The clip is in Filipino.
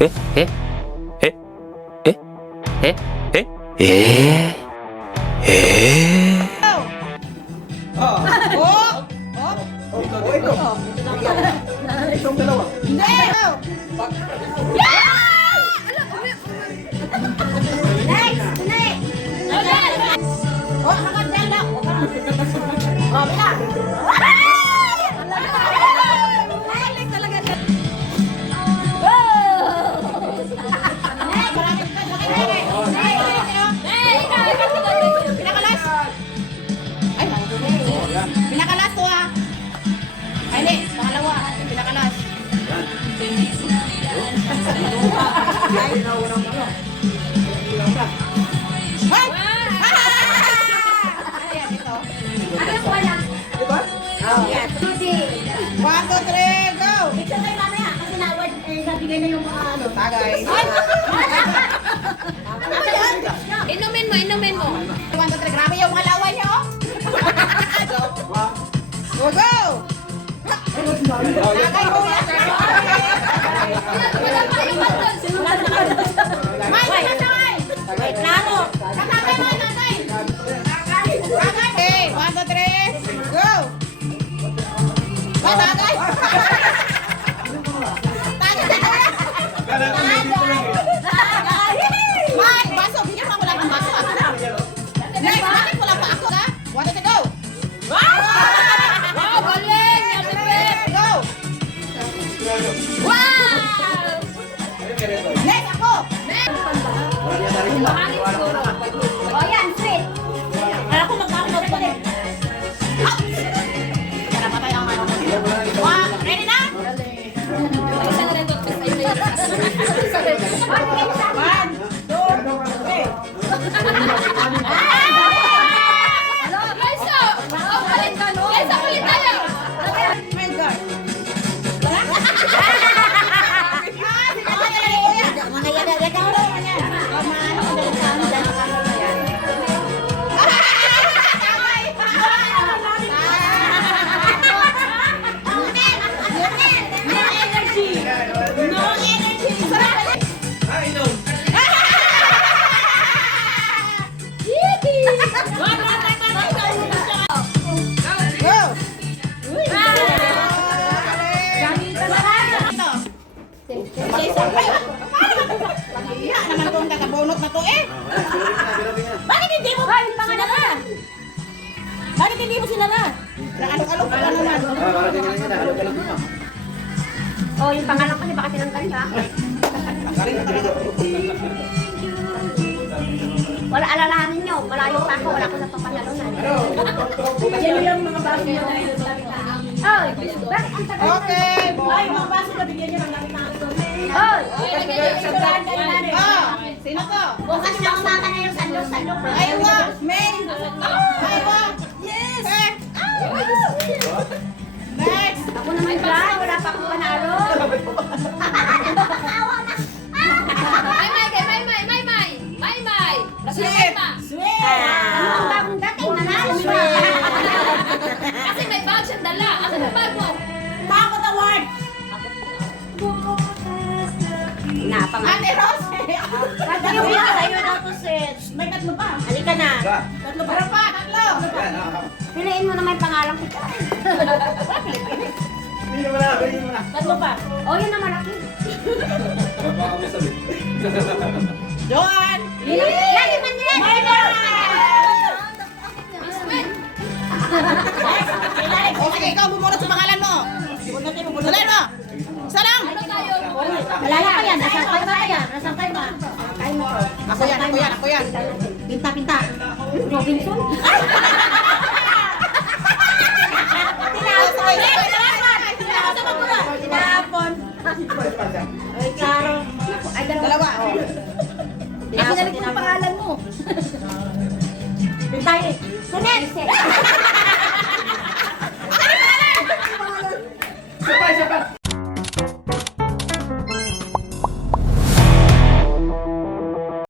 에? 에? 에? 에? 에? 에? 에? 에? Itong dalawa. Hindi! Next! Next! Oh, hanggang dyan lang. Oh, bila! Next talaga siya. Pinakalas! Ay, pinakalas to ah! Ay, hindi. Pangalawa. Pinakalas. Ay! Ayan, ito. Diba? Yan. 1, 2, 3, go! Picture kayo mamaya kasi nabigay na yung mga ano. Tagay. Ano ba yan? Inumin mo, inumin mo. 1, 2, 3. Grabe yung mga laway niyo. Go, go! Tagay ko yan. Wala pa yung button. May, tatay! Wait lang o. Tatay mo, tatay! Okay, 1, 2, 3, go! May tagay! Tagay! May, baso, bigyan mo ako lang ng baso. Next, bakit wala pa ako ha? 1, 2, 3, go! Wow, galing! Ate Pet! Go! Wow! Next, ako! Mahangin siguro. O yan, sweet! Kala ko magkakot pa din. Para patay ang ano. Ready na? May isang rendot pa sa iyo. 1, 2, 3. Liza! Oh, kulit ka, no? Liza, kulit tayo! My God. Mga yada-yada ko lang yan. Maano ko dahil sa ano dahil sa camera yan. No energy. No energy. Go! Iya naman kung kakabunot na to eh. Bakit hindi mo sinala? Bakit hindi mo sinala? Nakalok-alok ka lang naman. Oh, yung pangalan kasi baka sinanggal ka. Wala alalahanin nyo. Malayo pa ako. Wala ko na papangalunan. Yan yung mga baso niya dahil sa Oy! Bakit ang tagal? Okay. Ay, mga baso na bigyan niyo ng nakita. Oy! Oh, sino to? Bukas na umaka na yung sandok-sandok. Aywa, May. Aywa. Yes. Next. Ako na may plan. Wala pa akong panalo. May may kay may may may may. May may. Sweet. Sweet. Ano ang bagong dating? Nanalo siya. Kasi may bag siyang dala. Asa yung bag mo? Takot award. Napangal. Ate Rose. Tatlo pa. Sa'yo na to, sis. May tatlo pa. Halika na. Tatlo pa. Meron pa, tatlo. Piliin mo na may pangalan ko. Bilhin mo na, bilhin mo na. Tatlo pa. Oh, yun na malaki. Joan. Lagi man yan. May meron. Sweet. O sige, ikaw bumunot sa pangalan mo. Bunutin mo. Isa lang. Ano tayo? Malala ka yan. Nasampay ba yan? Nasampay ba? Ako yan, ako yan, ako yan. Pinta-pinta. Robinson? Tinapon. Ay, klaro. Ay, dalawa. Ako na rin kung pangalan mo. Pintay. Sunet.